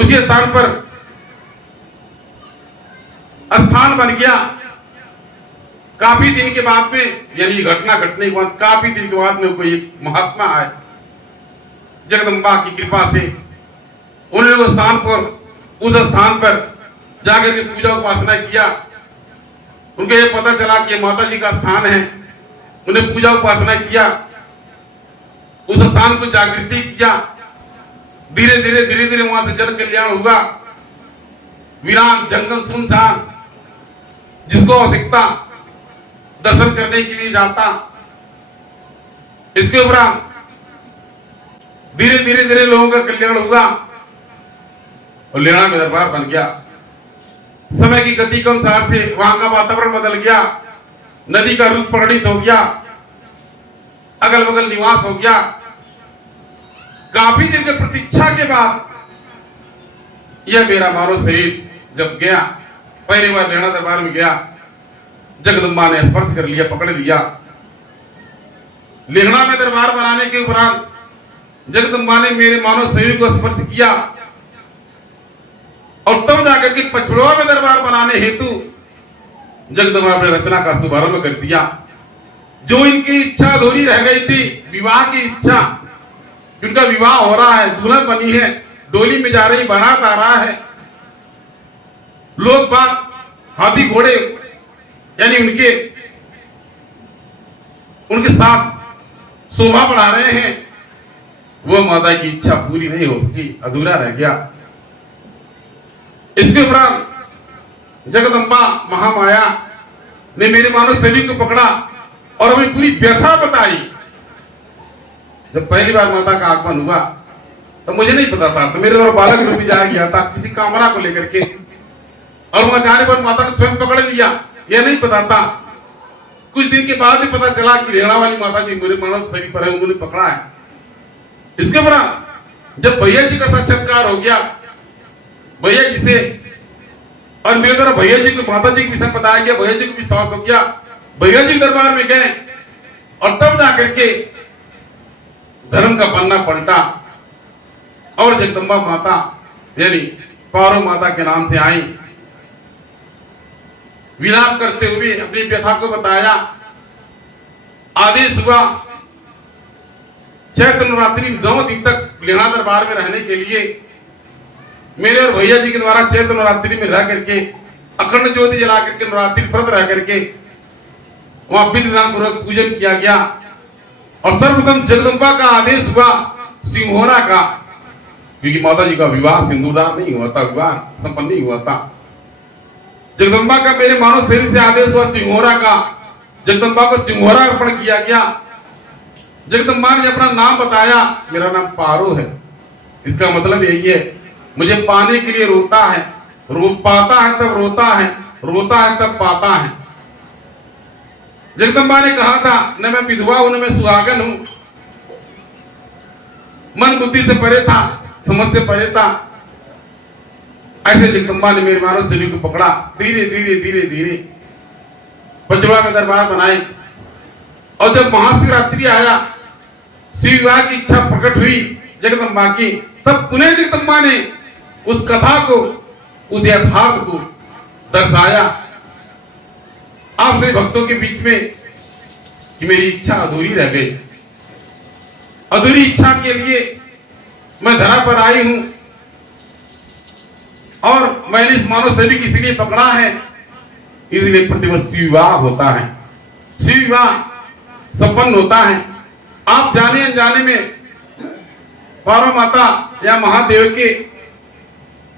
उसी स्थान पर स्थान बन गया। काफी दिन के बाद में, यानी घटना घटने के बाद काफी दिन के बाद में कोई एक महात्मा आए, जगदम्बा की कृपा से उन्होंने उस स्थान पर जाकर के पूजा उपासना किया। उनको ये पता चला कि ये माता जी का स्थान है। उन्हें पूजा उपासना किया, उस स्थान को जागृति किया। धीरे धीरे वहां से जन कल्याण हुआ। वीरान जंगल सुनसान, जिसको आवश्यकता दर्शन करने के लिए जाता। इसके उपरांत धीरे धीरे लोगों का कल्याण हुआ और लेना में दरबार बन गया। समय की गति के अनुसार से वहां का वातावरण बदल गया। नदी का रूप परिणित हो गया, अगल बगल निवास हो गया। काफी दिन की प्रतीक्षा के बाद यह मेरा मानव शरीर जब गया, पहली बार लेना दरबार में गया, जगदम्बा ने स्पर्श कर लिया, पकड़ लिया। लेहड़ा में दरबार बनाने के उपरांत जगदम्बा ने मेरे मानव शरीर को स्पर्श किया और तब जाकर के पचड़ुआ में दरबार बनाने हेतु जगदम्बा ने रचना का शुभारंभ कर दिया। जो इनकी इच्छा अधूरी रह गई थी, विवाह की इच्छा, इनका विवाह हो रहा है, दुल्हन बनी है, डोली में जा रही, बारात आ रहा है, लोग बाग हाथी घोड़े यानी उनके साथ शोभा बढ़ा रहे हैं, वो माता की इच्छा पूरी नहीं हो सकी, अधूरा रह गया। इसके उपरांत जगदम्बा महामाया ने मेरे मानव शरीर को पकड़ा और हमें पूरी व्यथा बताई। जब पहली बार माता का आगमन हुआ तो मुझे नहीं पता था, तो मेरे द्वारा बालक रूप में जाया गया था किसी कामना को लेकर के, और वहां जाने पर माता ने स्वयं पकड़ लिया, यह नहीं पता था। कुछ दिन के बाद ही पता चला कि रेणा वाली माता जी मेरे मानव शरीर पर है, उन्होंने पकड़ा है। इसके बाद जब भैया जी का साक्षात्कार हो गया, भैया जी से, और मेरे द्वारा भैया जी को माता जी के विषय बताया गया, भैया जी को विश्वास हो गया। भैया जी दरबार में गए और तब जाकर के धर्म का पन्ना पलटा और जगदम्बा माता यानी पारो माता के नाम से आई। विलाप करते हुए अपनी व्यथा को बताया। आदेश हुआ चैत्र नवरात्रि 9 दिन तक लेना दरबार में रहने के लिए। मेरे और भैया जी के द्वारा चैत्र नवरात्रि में रह करके अखंड ज्योति जला करके नवरात्रि व्रत रह करके वहां विधि विधान पूर्वक पूजन किया गया। और सर्वप्रथम जगदम्बा का आदेश हुआ सिंहोरा का, क्योंकि माता जी का विवाह सिंदूरदान नहीं हुआ था, विवाह संपन्न नहीं हुआ था। जगदम्बा का मेरे मानव शरीर से आदेश हुआ सिंहोरा का। जगदम्बा को सिंहोरा अर्पण किया गया। जगदम्बा ने अपना नाम बताया, मेरा नाम पारो है। इसका मतलब यही है, मुझे पाने के लिए रोता है, पाता है तब रोता है, रोता है तब पाता है। जगदम्बा ने कहा था, न मैं विधवा हूं, न मैं सुहागन हूं, मन बुद्धि से परे था, समझ से परे था। ऐसे जगदम्बा ने मेरे मानव शरीर को पकड़ा, धीरे धीरे पचड़ुआ में दरबार बनाए। और जब महाशिवरात्रि आया, शिव विवाह की इच्छा प्रकट हुई जगदम्बा की, तब पुनः जगदम्बा ने उस कथा को, उस यथार्थ को दर्शाया आपसे भक्तों के बीच में कि मेरी इच्छा अधूरी रह गई। अधूरी इच्छा के लिए मैं धरा पर आई हूं और मैंने इस मानव शरीर को इसलिए पकड़ा है, इसलिए प्रतिवर्ष शिव विवाह होता है, शिव विवाह संपन्न होता है। आप जाने अनजाने में पारो माता या महादेव के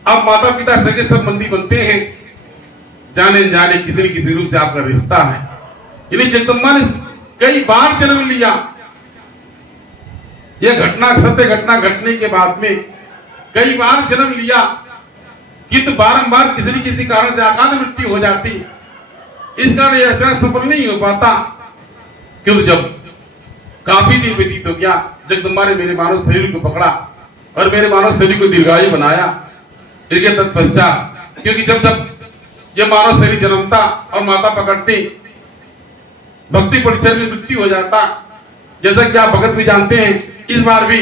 आप माता पिता सगे संबंधी बनते हैं, जाने अनजाने किसी न किसी रूप से आपका रिश्ता है। यानी जगदम्बा ने कई बार जन्म लिया। यह घटना, सत्य घटना घटने के बाद में कई बार जन्म लिया, किंतु बारंबार किसी न किसी कारण से अकाल मृत्यु हो जाती। इस कारण यह रचना सफल नहीं हो पाता। क्योंकि जब काफी दिन व्यतीत हो गया, जगदम्बा ने मेरे मानव शरीर को पकड़ा और मेरे मानव शरीर को दीर्घायु बनाया। इसके तत्पश्चात, क्योंकि जब जब यह मानव शरीर जन्मता और माता पकड़ती, भक्ति परिचय में मृत्यु हो जाता। जैसा कि आप भगत भी जानते हैं, इस बार भी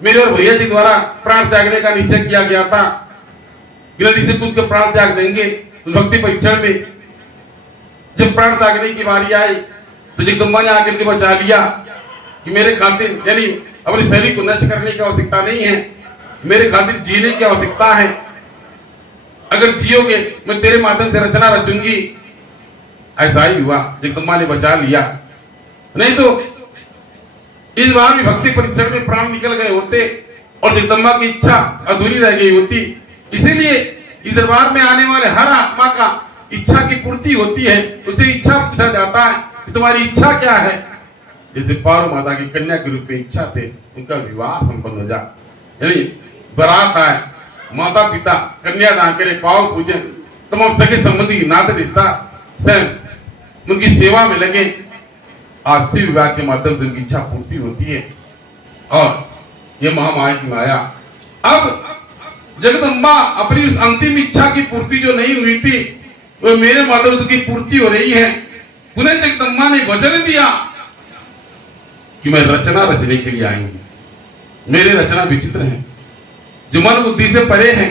मेरे और भैया जी द्वारा प्राण त्यागने का निश्चय किया गया था कि नदी से कूद के प्राण त्याग देंगे। उस भक्ति परीक्षण में जब प्राण त्यागने की बारी आई तो जगदम्बा ने आकर के बचा लिया कि मेरे खातिर, यानी अपने शरीर को नष्ट करने की आवश्यकता नहीं है, मेरे खातिर जीने की आवश्यकता है। अगर जियोगे मैं तेरे माध्यम से रचना रचूंगी। ऐसा ही हुआ, जगदम्बा ने बचा लिया। नहीं तो इस बार भी भक्ति परीक्षण में प्राण निकल गए होते और जगदम्बा की इच्छा अधूरी रह गई होती। इसीलिए इस दरबार में आने वाले हर आत्मा का इच्छा की पूर्ति होती है। उसे इच्छा पूछा जाता है कि तुम्हारी इच्छा क्या है। जैसे पार्वती माता की कन्या के रूप में इच्छा थे उनका विवाह संपन्न हो जाए, यानी बारात आए, माता पिता कन्यादान करे, पाव पूजे, तमाम सगे संबंधी नाते रिश्ता स्वयं उनकी सेवा में लगे। आज शिव विवाह के माध्यम से उनकी इच्छा पूर्ति होती है। और ये महामाया की माया, अब जगदम्बा अपनी उस अंतिम इच्छा की पूर्ति जो नहीं हुई थी वो मेरे माध्यम से उसकी पूर्ति हो रही है। पुनः जगदम्बा ने वचन दिया कि मैं रचना रचने के लिए आएंगी। मेरे रचना विचित्र हैं, जो मन बुद्धि से परे हैं,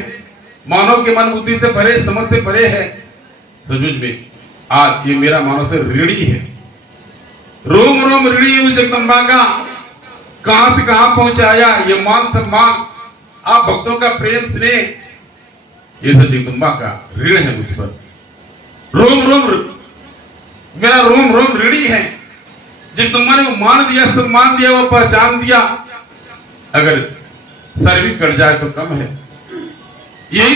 मानव के मन बुद्धि से परे, समझ से परे है। सचमुच में आज ये मेरा मानव से ऋणी है, रोम रोम ऋणी है उस जगदम्बा का। कहां से कहां पहुंचाया ये मान सम्मान, आप भक्तों का प्रेम स्नेह, ये सब जगदम्बा का ऋण है मुझ पर। रोम रोम मेरा रोम रोम ऋणी है। जगदम्बा ने वो मान दिया, सम्मान दिया, वो पहचान दिया। अगर सर भी कट जाए तो कम है। यही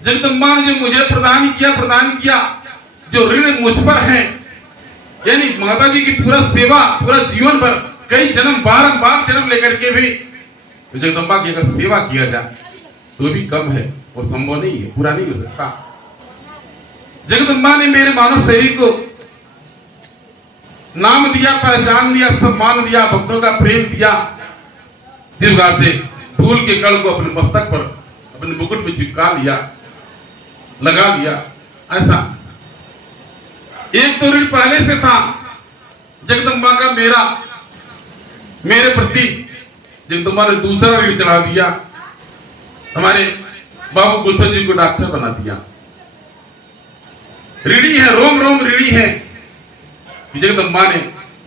जगदम्बा ने जो मुझे प्रदान किया, जो ऋण मुझ पर है, यानी माता जी की पूरा सेवा, पूरा जीवन भर कई जन्म, बारंबार जन्म लेकर के भी तो जगदम्बा की अगर सेवा किया जाए तो भी कम है, वो संभव नहीं है, पूरा नहीं हो सकता। जगदम्बा ने मेरे मानव शरीर को नाम दिया, पहचान दिया, सम्मान दिया, भक्तों का प्रेम दिया। जिस प्रकार से धूल के कण को अपने मस्तक पर, अपने मुकुट में चिपका लिया, लगा दिया, ऐसा एक तो ऋण पहले से था जगदम्बा का मेरे प्रति। जगदम्बा ने दूसरा ऋण चढ़ा दिया, हमारे बाबू गुलशन जी को डॉक्टर बना दिया। ऋणी है, रोम रोम ऋणी है। जगदम्बा ने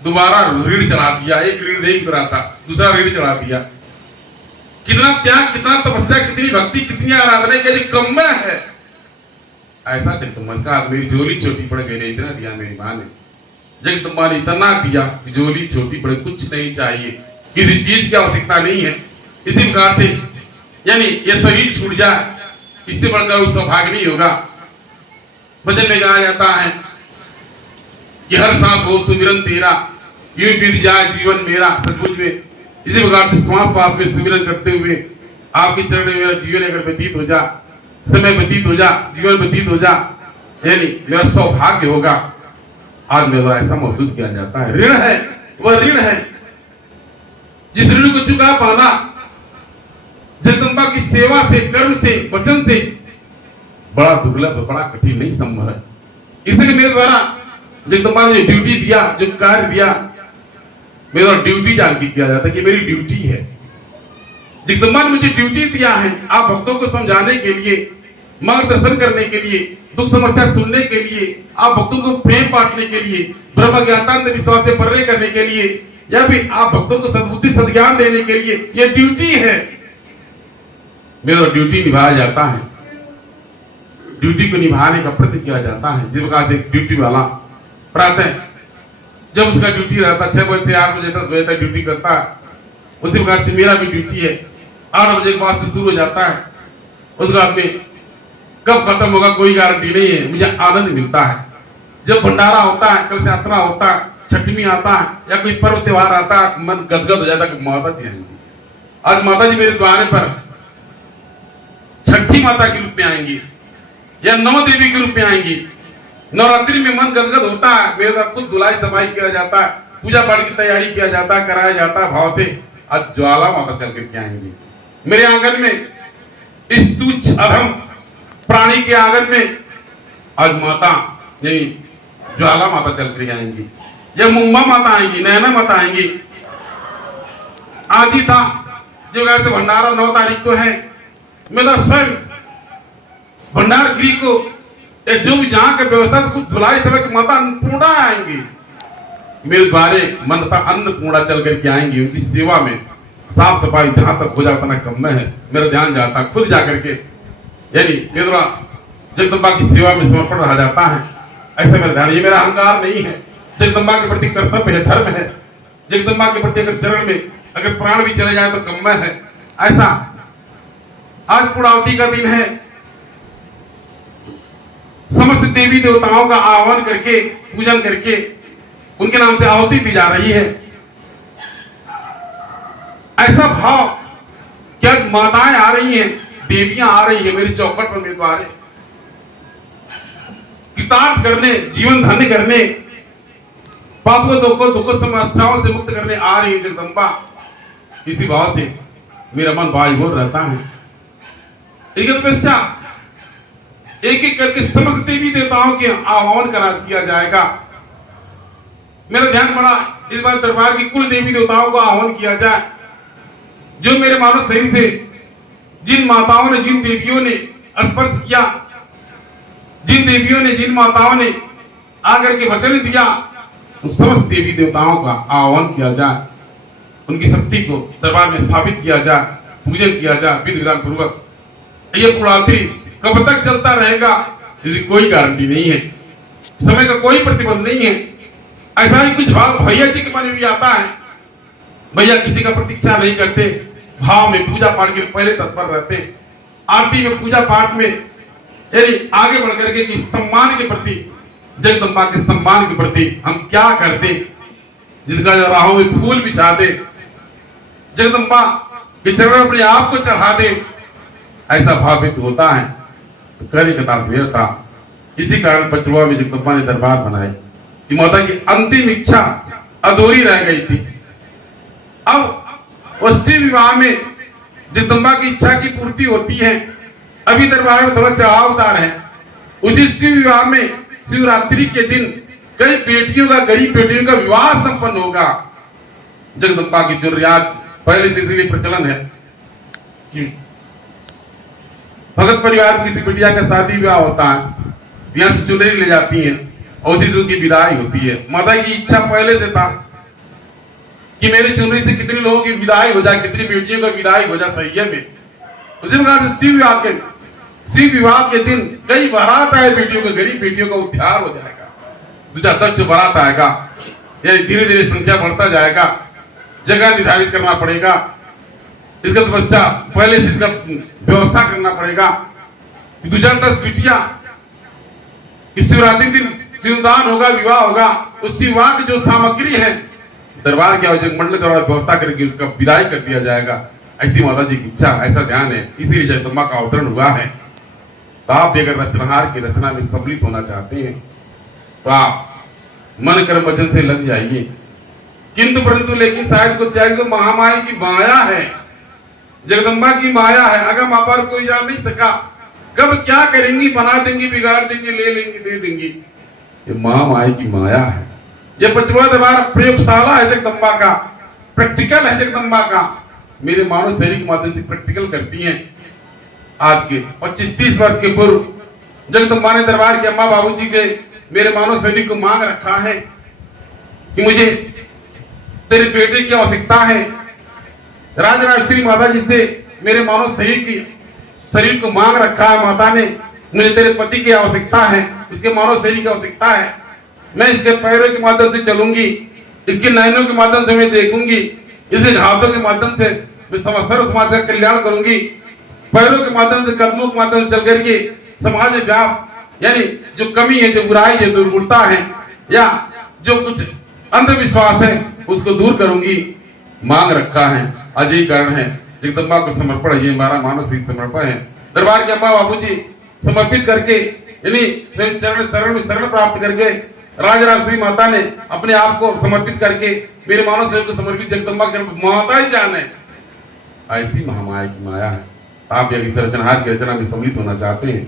दोबारा ऋण चढ़ा दिया, एक ऋण नहीं करा था, दूसरा ऋण चढ़ा दिया। कितना त्याग, कितना तपस्या, कितनी भक्ति, कितनी आराधना के लिए कम में है। ऐसा जगदम्बा का मेरी झोली छोटी पड़ गई, इतना दिया मेरी मां ने। जगदम्बा ने इतना दिया कि झोली छोटी पड़े, कुछ नहीं चाहिए, किसी चीज की आवश्यकता नहीं है। इसी प्रकार से यानी ये शरीर छूट जाए, इससे बढ़कर उस सौभाग्य नहीं होगा। भजन में कहा जाता है कि हर सांस हो सुमिरन तेरा, यूं बीत जाए जीवन मेरा। सचमुच में इसी प्रकार से श्वास श्वास में सुमिरन करते हुए आपके चरण में मेरा जीवन अगर व्यतीत हो जा, समय व्यतीत हो जा, जीवन व्यतीत हो जा, यानी मेरा सौभाग्य होगा। आज मेरा ऐसा महसूस किया जाता है। ऋण है, वह ऋण है जिस ऋण को चुका पाना जगदम्बा की सेवा से, कर्म से, वचन से बड़ा दुर्लभ, बड़ा कठिन, नहीं संभव है। इसलिए मेरे द्वारा जगदम्बा ने ड्यूटी दिया, जो कार्य दिया, मेरा ड्यूटी जान के किया जाता है कि मेरी ड्यूटी है। जगदम्बा ने मुझे ड्यूटी दिया है आप भक्तों को समझाने के लिए, मार्गदर्शन करने के लिए, दुख समस्या सुनने के लिए, आप भक्तों को प्रेम बांटने के लिए, ब्रह्म ज्ञान विश्वास से परे करने के लिए, या फिर आप भक्तों को सद्बुद्धि सद्ज्ञान देने के लिए। यह ड्यूटी है, मेरा ड्यूटी निभाया जाता है। ड्यूटी को निभाने का प्रति किया जाता है। जिस प्रकार से ड्यूटी वाला प्रातः जब उसका ड्यूटी रहता 6 बजे से 8 बजे 10 बजे तक ड्यूटी करता है, उसी प्रकार से मेरा भी ड्यूटी है। 8 बजे के बाद से शुरू हो जाता है, उस बाद में कब खत्म होगा कोई गारंटी नहीं है। मुझे आनंद मिलता है जब भंडारा होता है, कल से यात्रा होता है, छठवीं आता है या कोई पर्व त्योहार आता है, मन गदगद हो जाता है कि माता जी आएंगी। आज माता जी मेरे द्वारे पर छठी माता के रूप में आएंगी या 9 देवी के रूप में आएंगी। नवरात्रि में मन गदगद होता है, मेरे साथ खुद धुलाई सफाई किया जाता है, पूजा पाठ की तैयारी किया जाता है, कराया जाता है भाव से। आज ज्वाला माता चल करके आएंगी मेरे आंगन में, इस तुच्छ अधम प्राणी के आंगन में। आज माता यही ज्वाला माता चल कर आएंगी, या मुंबा माता आएंगी, नैना माता आएंगी। आज ही था जो ऐसे भंडारा 9 तारीख को है। मेरा स्वयं भंडार गृह को जो भी जहां की व्यवस्था तो कुछ धुलाई समय की माता अन्नपूर्णा आएंगी मेरे द्वारे, मनता अन्नपूर्णा चल करके आएंगी। उनकी सेवा में साफ सफाई जहां तक हो जाता ना कम में है, मेरा ध्यान जाता खुद जाकर के, यानी मेरा जगदम्बा की सेवा में समर्पण रहा जाता है। ऐसा मेरा ध्यान, ये मेरा अहंकार नहीं है, जगदम्बा के प्रति कर्तव्य है, धर्म है। जगदम्बा के प्रति अगर चरण में अगर प्राण भी चले जाए तो कम में है। ऐसा आज पूर्णावती का दिन है, समस्त देवी देवताओं का आह्वान करके पूजन करके उनके नाम से आहुति दी जा रही है। ऐसा भाव क्या माताएं आ रही हैं, देवियां आ रही है मेरी चौखट पर, मेरे द्वारे कृतार्थ करने, जीवन धन्य करने, पापों दुखों समस्याओं से मुक्त करने आ रही है जगदम्बा। इसी भाव से मेरा मन बाजबोर रहता है। एक एक करके समस्त देवी देवताओं के आह्वान करा दिया जाएगा। मेरा ध्यान बड़ा इस बार दरबार की कुल देवी देवताओं को आह्वान किया जाए, जो मेरे मानव शरीर से जिन माताओं ने, जिन देवियों ने स्पर्श किया, जिन देवियों ने, जिन माताओं ने आकर के वचन दिया, उन समस्त देवी देवताओं का आह्वान किया जाए, उनकी शक्ति को दरबार में स्थापित किया जाए, पूजन किया जाए विधि विधान पूर्वक। ये पूर्णावती कब तक चलता रहेगा इसकी कोई गारंटी नहीं है, समय का कोई प्रतिबंध नहीं है। ऐसा ही कुछ भाव भैया जी के मन में भी आता है। भैया किसी का प्रतीक्षा नहीं करते, भाव में पूजा पाठ के पहले तत्पर रहते, आरती में पूजा पाठ में यानी आगे बढ़ करके कि सम्मान के प्रति, जगदम्बा के सम्मान के प्रति हम क्या करते, जिसका राहों में फूल बिछा दे, जगदम्बा के चरण अपने आप को चढ़ा दे, ऐसा भावित होता है। तो कहने का तात्पर्य था, इसी कारण पचरुआ में जगदम्बा ने दरबार बनाए कि माता की अंतिम इच्छा अधूरी रह गई थी। अब उसी विवाह में जगदम्बा की इच्छा की पूर्ति होती है। अभी दरबार में थोड़ा चढ़ाव उतार है। उसी शिव विवाह में शिवरात्रि के दिन कई बेटियों का, गरीब बेटियों का विवाह संपन्न होगा। जगदम्बा की जरूरियात पहले से इसलिए प्रचलन है कि भगत परिवार की किसी बिटिया का शादी विवाह होता है, यहाँ से चुनरी ले जाती है और उसी से उनकी विदाई होती है। माता की इच्छा पहले से था कि मेरे चुनरी से कितने लोगों की विदाई हो जाए, कितनी बेटियों का विदाई हो जाए सही में। उसी प्रकार से शिव विवाह के दिन कई बारात आए बेटियों का, गरीब बेटियों का उद्धार हो जाएगा। 2-10 जो बारात आएगा, ये धीरे धीरे संख्या बढ़ता जाएगा, जगह निर्धारित करना पड़ेगा, इसका तपस्या पहले से इसका व्यवस्था करना पड़ेगा। 2-10 बिटिया शिवरात्रि दिन शिवदान होगा, विवाह होगा, उस विवाह की जो सामग्री है दरबार के आयोजक मंडल द्वारा व्यवस्था करके उसका विदाई कर दिया जाएगा। ऐसी माता जी की इच्छा, ऐसा ध्यान है, इसीलिए जगदम्बा का अवतरण हुआ है। तो आप भी अगर रचनहार की रचना में सम्मिलित होना चाहते हैं तो आप मन कर्म वचन से लग जाइए। किंतु परंतु लेकिन शायद को त्याग तो महामाया की माया है, जगदम्बा की माया है। अगर माँ पर कोई जान नहीं सका, कब क्या करेंगी, बना देंगी, बिगाड़ देंगी, ले लेंगी, दे देंगी। ये महामाया की माया है। ये पचरुआ दरबार प्रयोगशाला है जगदम्बा का, प्रैक्टिकल है जगदम्बा का। मेरे मानव शरीर के माध्यम से प्रैक्टिकल करती हैं। आज के 25-30 वर्ष के पूर्व जगदम्बा ने दरबार के अम्मा बाबूजी के मेरे मानव शरीर को मांग रखा है कि मुझे तेरे बेटे की आवश्यकता है। राजराजेश्वरी माता जी से मेरे मानव शरीर को मांग रखा है माता ने, मुझे तेरे पति की आवश्यकता है, उसके मानव शरीर की आवश्यकता है। मैं इसके पैरों के माध्यम से चलूंगी, इसके नयनों के माध्यम से मैं देखूंगी, इसके हाथों के माध्यम से मैं सर्व समाज का कल्याण करूंगी, पैरों के माध्यम से, कदमों के माध्यम से चल करके समाज व्याप यानी जो कमी है, जो बुराई है, दुर्गुणता है या जो कुछ अंधविश्वास है उसको दूर करूंगी, मांग रखा है। अजय कारण है जगदम्बा को समर्पण, ये हमारा मानसिक समर्पण है। दरबार के अम्मा बाबूजी समर्पित करके यानी चरण में शरण प्राप्त करके राजराजेश्वरी माता ने अपने आप को समर्पित करके मेरे मानव शरीर को समर्पित जगदम्बा माता ही जान है। ऐसी महामाया की माया है। आप यदि रचनहार की रचना में सम्मिलित होना चाहते हैं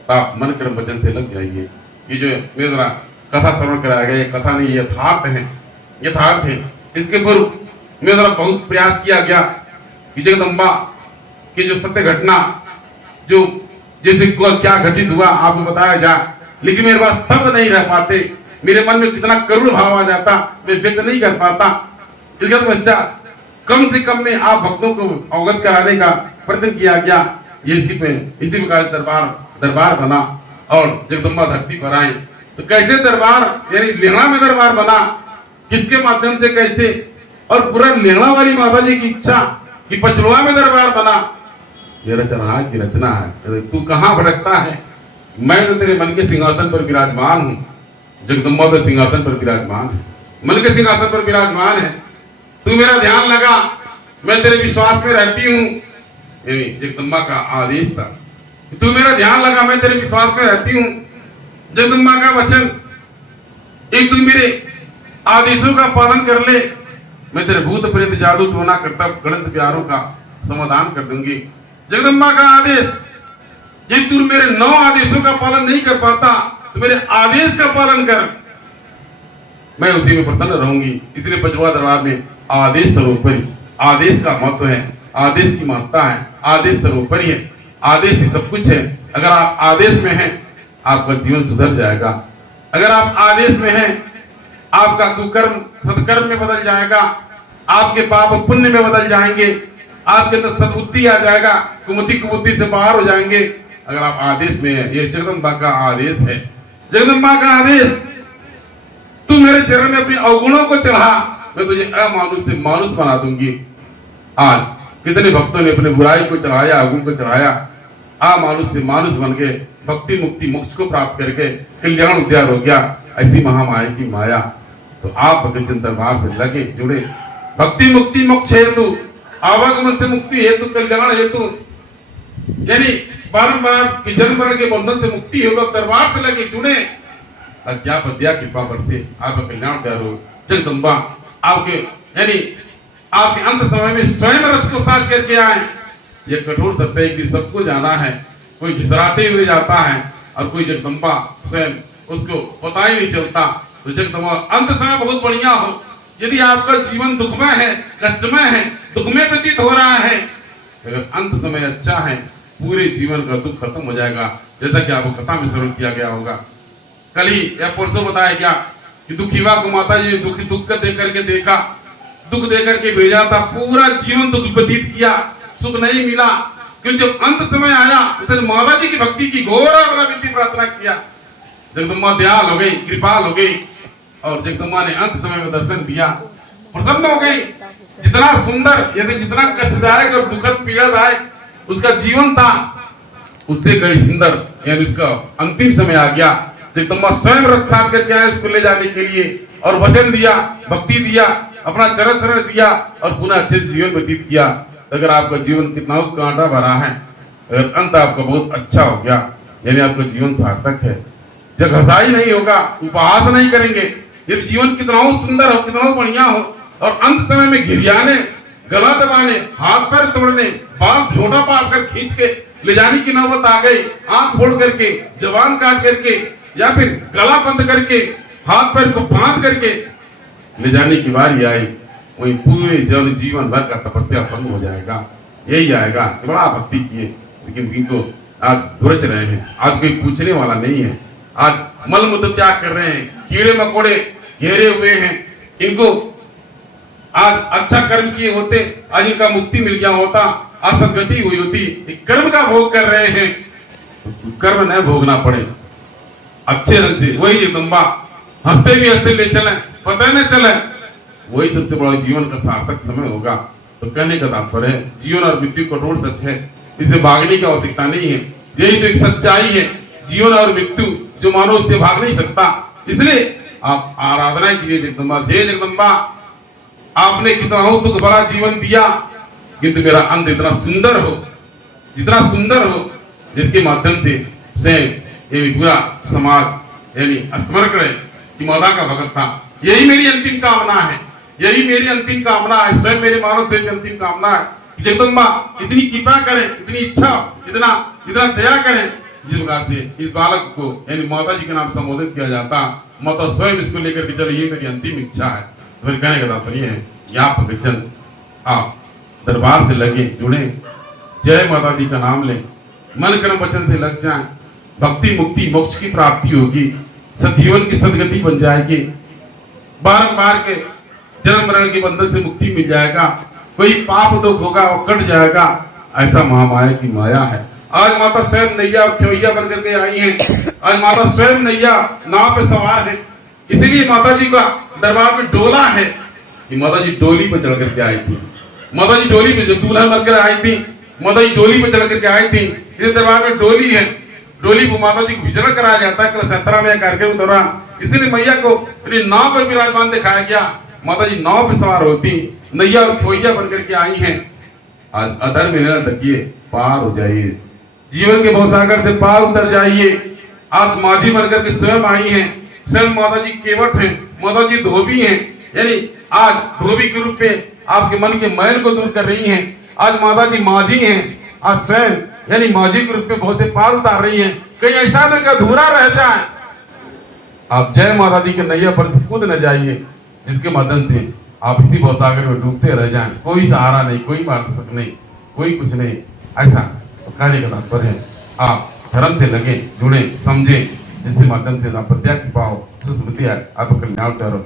तो आप मन कर्म वचन से लग जाइए। ये जो मेरे द्वारा कथा श्रवण कराया गया, ये कथा नहीं, यथार्थ है, यथार्थ है। इसके पूर्व मेरे द्वारा बहुत प्रयास किया गया कि जगदम्बा की जो सत्य घटना जो जैसे क्या घटित हुआ आपको बताया जाए, लेकिन मेरे पास शब्द नहीं रह पाते, मेरे मन में कितना करुण भाव आ जाता, मैं व्यक्त नहीं कर पाता। इसके पश्चात कम से कम में आप भक्तों को अवगत कराने का प्रयत्न किया गया। ये इसी प्रकार दरबार बना और जगदम्बा धरती पर आए। तो कैसे दरबार, यानी लेहड़ा में दरबार बना, किसके माध्यम से, कैसे, और पूरा लेहड़ा वाली माता जी की इच्छा कि पचलुआ में दरबार बना। ये रचना की रचना है। तू कहाँ भटकता है, मैं तो तेरे मन के सिंहासन पर विराजमान हूँ। जगदम्बा तो सिंहासन पर विराजमान है, मन के सिंहासन पर विराजमान है। तू मेरा ध्यान लगा, मैं तेरे विश्वास में रहती हूँ। जगदम्बा का आदेश था, तू मेरा ध्यान लगा, मैं तेरे विश्वास में रहती हूँ। जगदम्बा का वचन, एक तू मेरे आदेशों का पालन कर ले, मैं तेरे भूत प्रेत जादू टोना करता गणित प्यारों का समाधान कर दूंगी। जगदम्बा का आदेश, यदि तू मेरे 9 आदेशों का पालन नहीं कर पाता तो मेरे आदेश का पालन कर, मैं उसी में प्रसन्न रहूंगी। इसलिए पचलुआ दरबार में आदेश सर्वोपरि, आदेश का महत्व है, आदेश की महत्ता है, आदेश सर्वोपरि है, आदेश ही सब कुछ है। अगर आप आदेश में हैं आपका जीवन सुधर जाएगा। अगर आप आदेश में हैं आपका कुकर्म सत्कर्म में बदल जाएगा, आपके पाप पुण्य में बदल जाएंगे, आपके अंदर सद्बुद्धि आ जाएगा, कुबुद्धि से बाहर हो जाएंगे। अगर आप आदेश में हैं, ये जगदम्बा का आदेश है। जगदम्बा का आदेश, तू मेरे चरण में अपने अवगुणों को चढ़ा, मैं तुझे अमानुष से मानुष बना दूंगी। आज कितने भक्तों ने अपने बुराई को चढ़ाया, अवगुण को चढ़ाया, अमानुष से मानुष बन गए, भक्ति मुक्ति मोक्ष को प्राप्त करके कल्याण उद्धार हो गया। ऐसी महामाया की माया। तो आप भक्तजन दरबार से लगे जुड़े, भक्ति मुक्ति मोक्ष हेतु, आवागमन से मुक्ति हेतु, कल्याण हेतु, यानी बारंबार की जन्म मरण के बंधन से मुक्ति हो, तो दरबार से लगे जुड़े। अज्ञा कृपा बरसे, आपका कल्याण उद्धार हो। जगदम्बा आपके यानी आपके अंत समय में स्वयं रथ को साज करके आए। ये कठोर सत्य है कि सबको जाना है, कोई घिसराते हुए जाता है और कोई जगदम्बा स्वयं उसको पता ही नहीं चलता। तो जगदम्बा अंत समय बहुत बढ़िया हो। यदि आपका जीवन दुखमय है, कष्टमय है, दुखमय प्रतीत हो रहा है, अगर अंत समय अच्छा है, पूरे जीवन का दुख खत्म हो जाएगा। जैसा कि आपको कथा में श्रवण किया गया होगा, कल ही या परसों बताया गया कि दुखीवा को माता जी ने दुख दे करके देखा, दुख दे करके भेजा था, पूरा जीवन दुख व्यतीत किया, सुख नहीं मिला। क्योंकि जब अंत समय आया उसने माता जी की भक्ति की घोर विनती प्रार्थना किया। जगदम्बा दयाल हो गई, कृपाल हो गई और जगदम्बा ने अंत समय में दर्शन दिया, प्रसन्न हो गई। जितना सुंदर, यदि जितना कष्टदायक और दुखद पीड़ादायक उसका जीवन था, उससे कई सुंदर यानी उसका अंतिम समय आ गया। जगदम्बा स्वयं रथ साथ करके आए उसको ले जाने के लिए, और वचन दिया, भक्ति दिया, अपना चरण शरण दिया और पुनः अच्छे जीवन व्यतीत किया। अगर आपका जीवन कितना कांटा भरा है, अगर अंत आपका बहुत अच्छा हो गया, यानी आपका जीवन सार्थक है। जब घसाई नहीं होगा, उपहास नहीं करेंगे, यदि जीवन कितना सुंदर हो, कितना बढ़िया हो, और अंत समय में घिरियाने, गला दबाने, हाथ पैर तोड़ने, बाल झोटा पार कर खींच के ले जाने की नौबत आ गई, आंख फोड़ करके, जबान काट करके, या फिर गला बंद करके, हाथ पैर को बांध करके ले जाने की बारी आई, वही पूरे जल जीवन भर का तपस्या भंग हो जाएगा। यही आएगा कि बड़ा भक्ति किए, लेकिन इनको आज दुरच रहे हैं। आज कोई पूछने वाला नहीं है। आज मल मूत्र त्याग कर रहे हैं, कीड़े मकोड़े घेरे हुए हैं। इनको आज अच्छा कर्म किए होते, आज इनका मुक्ति मिल गया होता, आज सदगति हुई होती। कर्म का भोग कर रहे हैं, तो कर्म न भोगना पड़े, अच्छे रंग से। वही जगदम्बा हंसते भी हंसते ले चले, पता न चले, वही सबसे बड़ा जीवन का सार्थक समय होगा। तो कहने का तात्पर्य है, जीवन और मृत्यु कठोर सच है, इसे भागने की आवश्यकता नहीं है। यही तो एक सच्चाई है, जीवन और मृत्यु जो मानव से भाग नहीं सकता। इसलिए आप आराधना कीजिए जगदम्बा से। जगदम्बा आपने कितना दुख भरा जीवन दिया, किंतु मेरा अंत इतना सुंदर हो, जितना सुंदर हो, जिसके माध्यम से स्वयं पूरा समाज यानी स्मरण करे कि माता का भगत था। यही मेरी अंतिम कामना है, यही मेरी अंतिम कामना है, स्वयं मेरे मानव से अंतिम कामना है कि जगदम्बा इतनी कृपा करें, इतनी इच्छा, इतना दया करें, जिस प्रकार से इस बालक को यानी माता जी के नाम संबोधित किया जाता, माता स्वयं इसको लेकर के चले, ये मेरी अंतिम इच्छा है। तो कहने का तात्पर्य है या भगतजन आप दरबार से लगे जुड़े, जय माता दी का नाम लें, मन कर्म वचन से लग जाएं, भक्ति मुक्ति मोक्ष की प्राप्ति होगी, सजीवन की सदगति बन जाएगी, बारंबार के जन्म मरण के बंधन से मुक्ति मिल जाएगा, कोई पाप दुख होगा वो कट जाएगा। ऐसा महामाया की माया है। आज माता स्वयं नैया खेवैया बनकर के आई है। आज माता स्वयं नैया नाव पे सवार है। इसीलिए माता जी का दरबार में डोला है कि माता जी डोली पर चढ़ करके आई थी। माता जी डोली पे जब दूल्हा बनकर आई थी, माता जी डोली पे चढ़ करके आई थी। इस दरबार में डोली है, डोली को माता जी को विचरण कराया जाता है कल 17 में कार्यक्रम के दौरान। इसीलिए मैया को नाव पर विराजमान दिखाया गया। माता जी नाव पे सवार होती, नैया और खोइया बनकर के आई हैं। आज अधर में न ढकिए, पार हो जाइए, जीवन के भवसागर से पार उतर जाइए। आप माझी बनकर के स्वयं आई हैं, स्वयं माता जी केवट हैं, माता जी धोबी हैं, यानी आज धोबी के रूप में आपके मन के मैल को दूर कर रही हैं। आज माता जी माझी हैं, आज स्वयं यानी माझी के रूप में बहुत से पार उतार रही हैं। कहीं ऐसा न कि अधूरा रह जाए, आप जय माता दी के नैया पर कूद न जाइए, जिसके माध्यम से आप इसी भवसागर में डूबते रह जाएं। कोई सहारा नहीं, कोई मार्गदर्शक नहीं, कोई कुछ नहीं। ऐसा तो कार्य का तात्पर्य है आप धर्म से लगे जुड़े समझे, जिसके माध्यम से आप प्रत्याग पाओ सुस्मृति आपका कल्याण करो।